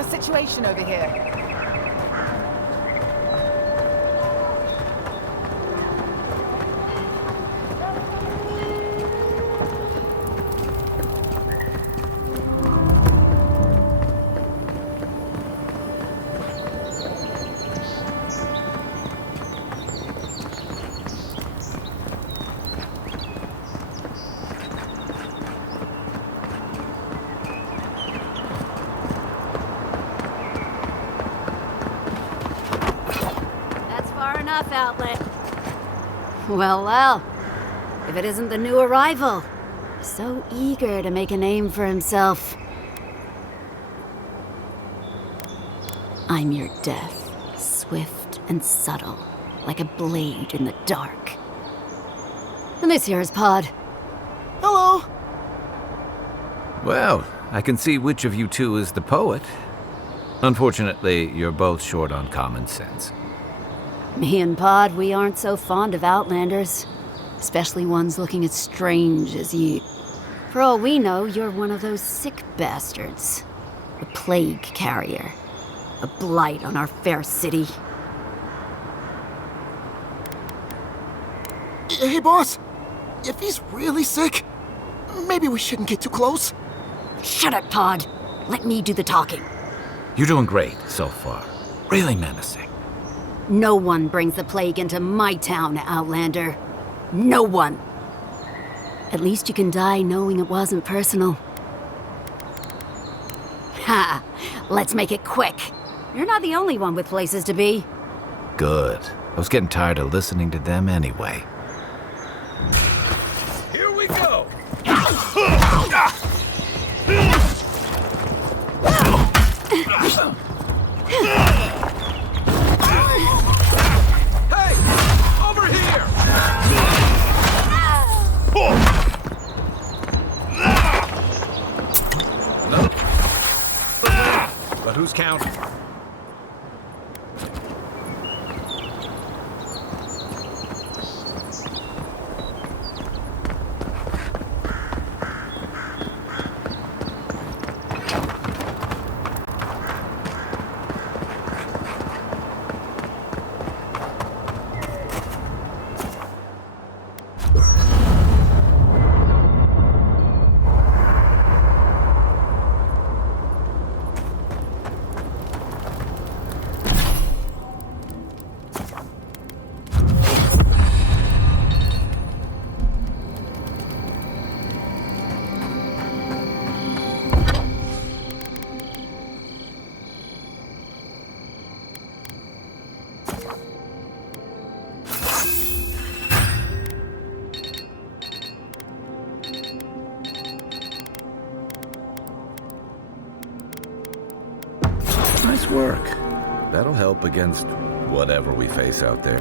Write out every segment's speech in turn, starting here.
got a situation over here. Outlet. Well, well. If it isn't the new arrival. So eager to make a name for himself. I'm your death, swift and subtle, like a blade in the dark. And this here is Pod. Hello! Well, I can see which of you two is the poet. Unfortunately, you're both short on common sense. Me and Pod, we aren't so fond of Outlanders. Especially ones looking as strange as you. For all we know, you're one of those sick bastards. A plague carrier. A blight on our fair city. Hey, boss. If he's really sick, maybe we shouldn't get too close. Shut up, Pod. Let me do the talking. You're doing great so far. Really menacing. No one brings the plague into my town, Outlander. No one. At least you can die knowing it wasn't personal. Ha! Let's make it quick. You're not the only one with places to be. Good. I was getting tired of listening to them anyway. Here we go! Hey! Over here! No. But who's counting? Nice work. That'll help against whatever we face out there.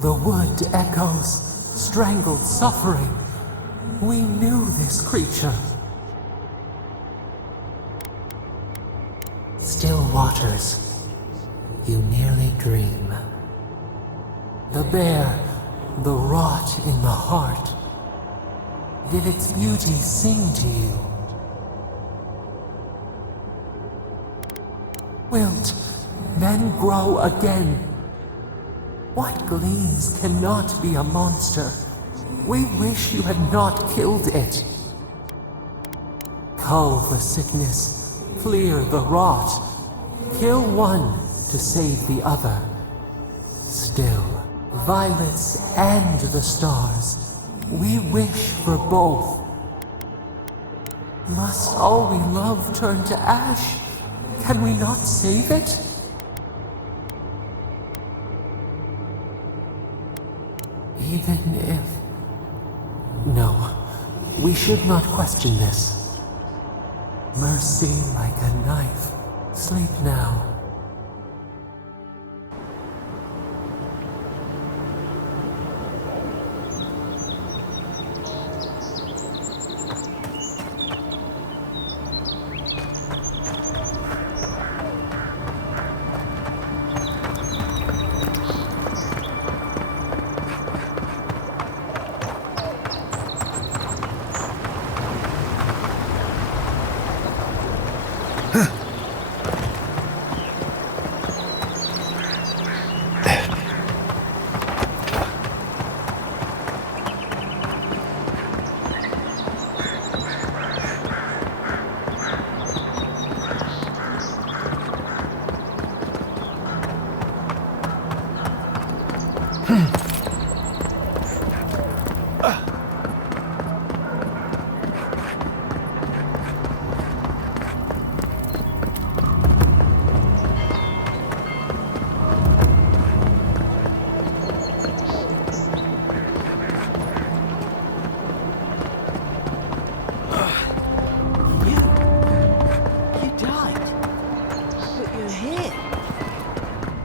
The wood echoes, strangled suffering. We knew this creature. Still waters, you merely dream. The bear, the rot in the heart. Did its beauty sing to you? Wilt, then grow again. What gleams cannot be a monster? We wish you had not killed it. Cull the sickness, clear the rot. Kill one to save the other. Still, violets and the stars, we wish for both. Must all we love turn to ash? Can we not save it? Even if... No, we should not question this. Mercy like a knife. Sleep now.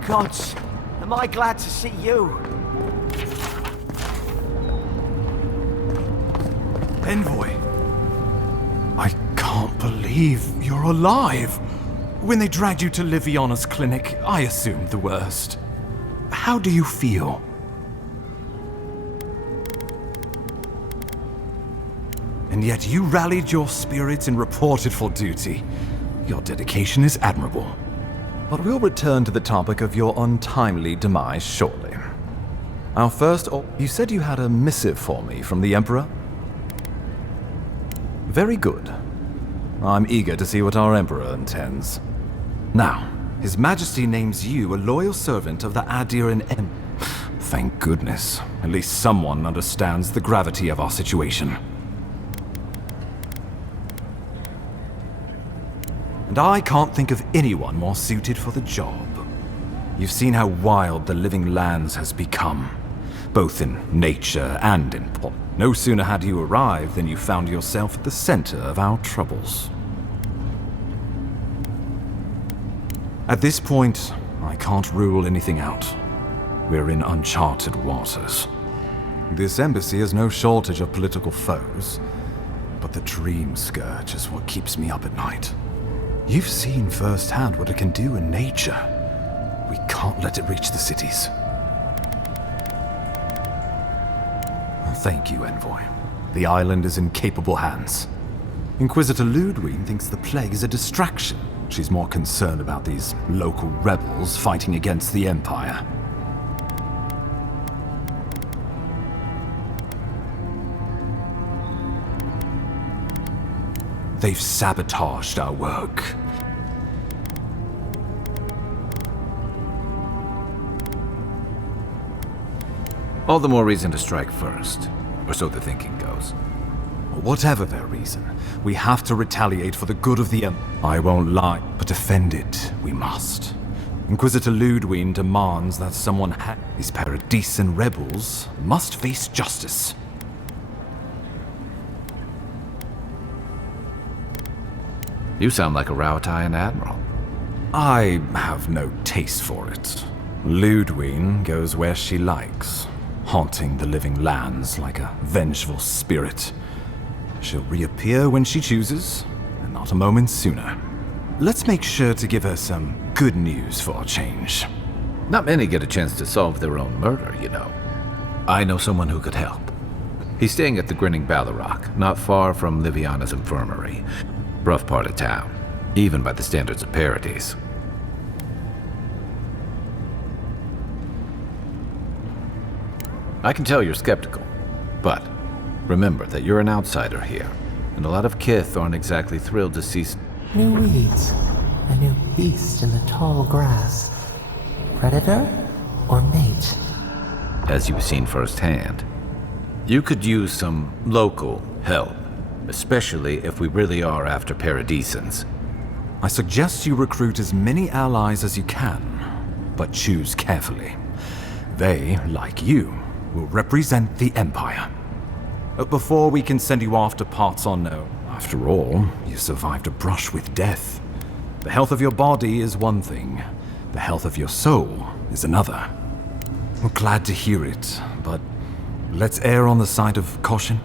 Gods, am I glad to see you. Envoy. I can't believe you're alive. When they dragged you to Liviana's clinic, I assumed the worst. How do you feel? And yet you rallied your spirits and reported for duty. Your dedication is admirable. But we'll return to the topic of your untimely demise shortly. Our first... you said you had a missive for me from the Emperor? Very good. I'm eager to see what our Emperor intends. Now, His Majesty names you a loyal servant of the Adiran Thank goodness. At least someone understands the gravity of our situation. And I can't think of anyone more suited for the job. You've seen how wild the living lands has become, both in nature and in pop. No sooner had you arrived than you found yourself at the center of our troubles. At this point, I can't rule anything out. We're in uncharted waters. This embassy has no shortage of political foes, but the Dream Scourge is what keeps me up at night. You've seen firsthand what it can do in nature. We can't let it reach the cities. Thank you, Envoy. The island is in capable hands. Inquisitor Ludwig thinks the plague is a distraction. She's more concerned about these local rebels fighting against the Empire. They've sabotaged our work. All the more reason to strike first, or so the thinking goes. Whatever their reason, we have to retaliate for the good of the I won't lie, but defend it we must. Inquisitor Ludwig demands that someone these Paradisian rebels must face justice. You sound like a Rautian admiral. I have no taste for it. Ludwig goes where she likes, haunting the living lands like a vengeful spirit. She'll reappear when she chooses, and not a moment sooner. Let's make sure to give her some good news for a change. Not many get a chance to solve their own murder, you know. I know someone who could help. He's staying at the Grinning Ballarok, not far from Liviana's infirmary. Rough part of town, even by the standards of Paradise. I can tell you're skeptical, but remember that you're an outsider here, and a lot of kith aren't exactly thrilled to see New weeds, a new beast in the tall grass. Predator or mate? as you've seen firsthand. You could use some local help, especially if we really are after Paradisans. I suggest you recruit as many allies as you can, but choose carefully. They, like you, will represent the Empire. But before we can send you off to parts unknown, after all, you survived a brush with death. The health of your body is one thing, the health of your soul is another. I'm glad to hear it, but let's err on the side of caution.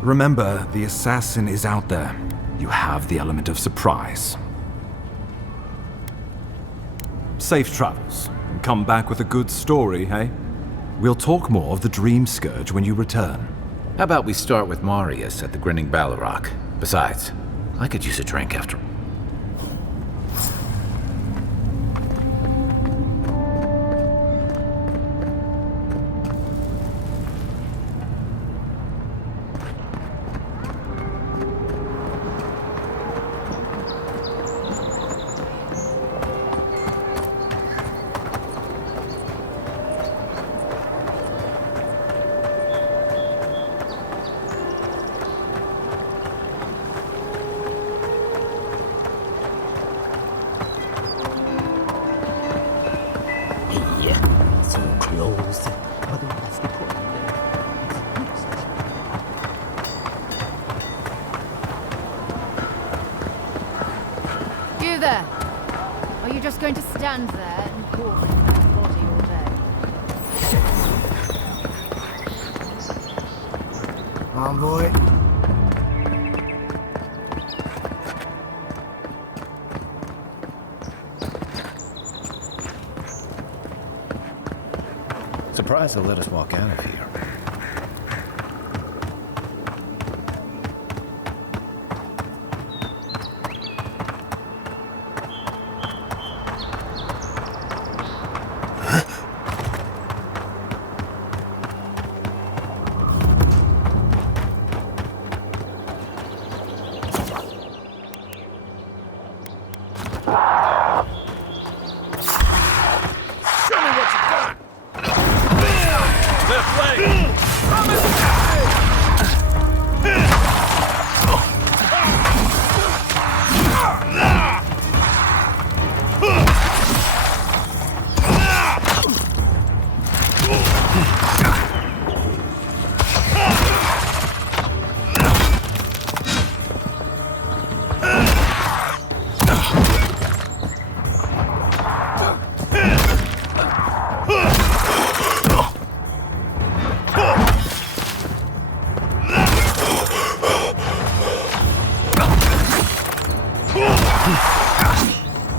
Remember, the assassin is out there. You have the element of surprise. Safe travels, and come back with a good story, hey? We'll talk more of the Dream Scourge when you return. How about we start with Marius at the Grinning Ballarok? Besides, I could use a drink after. closed. Otherwise, the court You there! Are you just going to stand there and call for that body all day? Envoy. Surprised they'll let us walk out of here.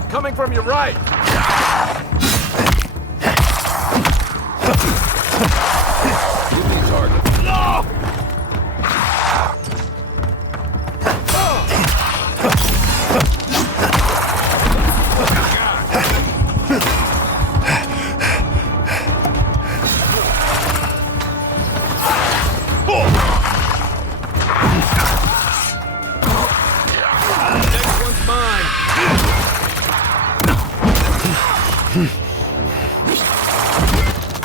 Coming from your right!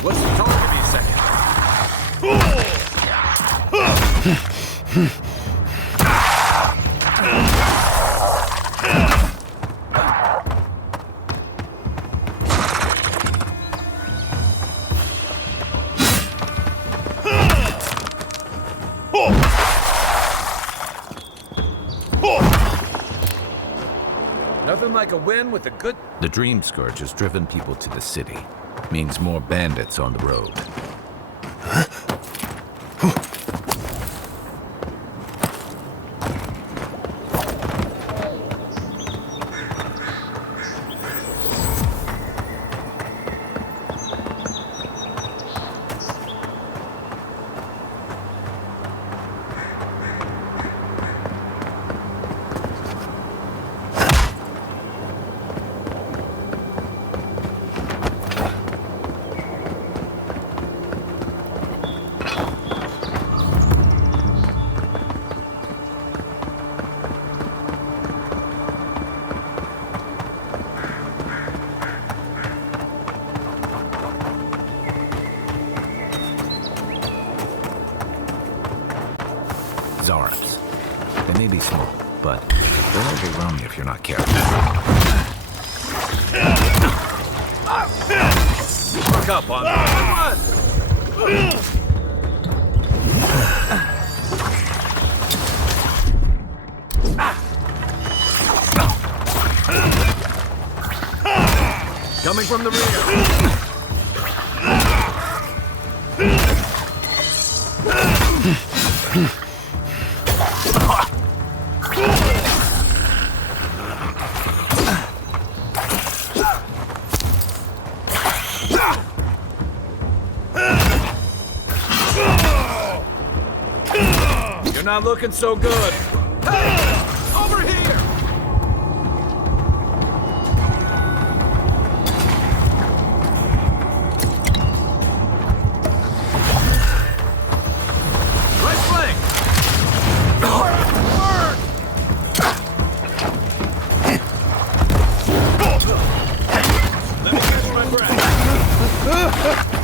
What's the target? Give me a second. Nothing like a win with a good... The Dream Scourge has driven people to the city. Means more bandits on the road. Zarps. They may be small, but they'll overwhelm you if you're not careful. Fuck up on that. Coming from the rear. You're not looking so good. Hey! Over here! Right flank! Word! Let me catch my breath.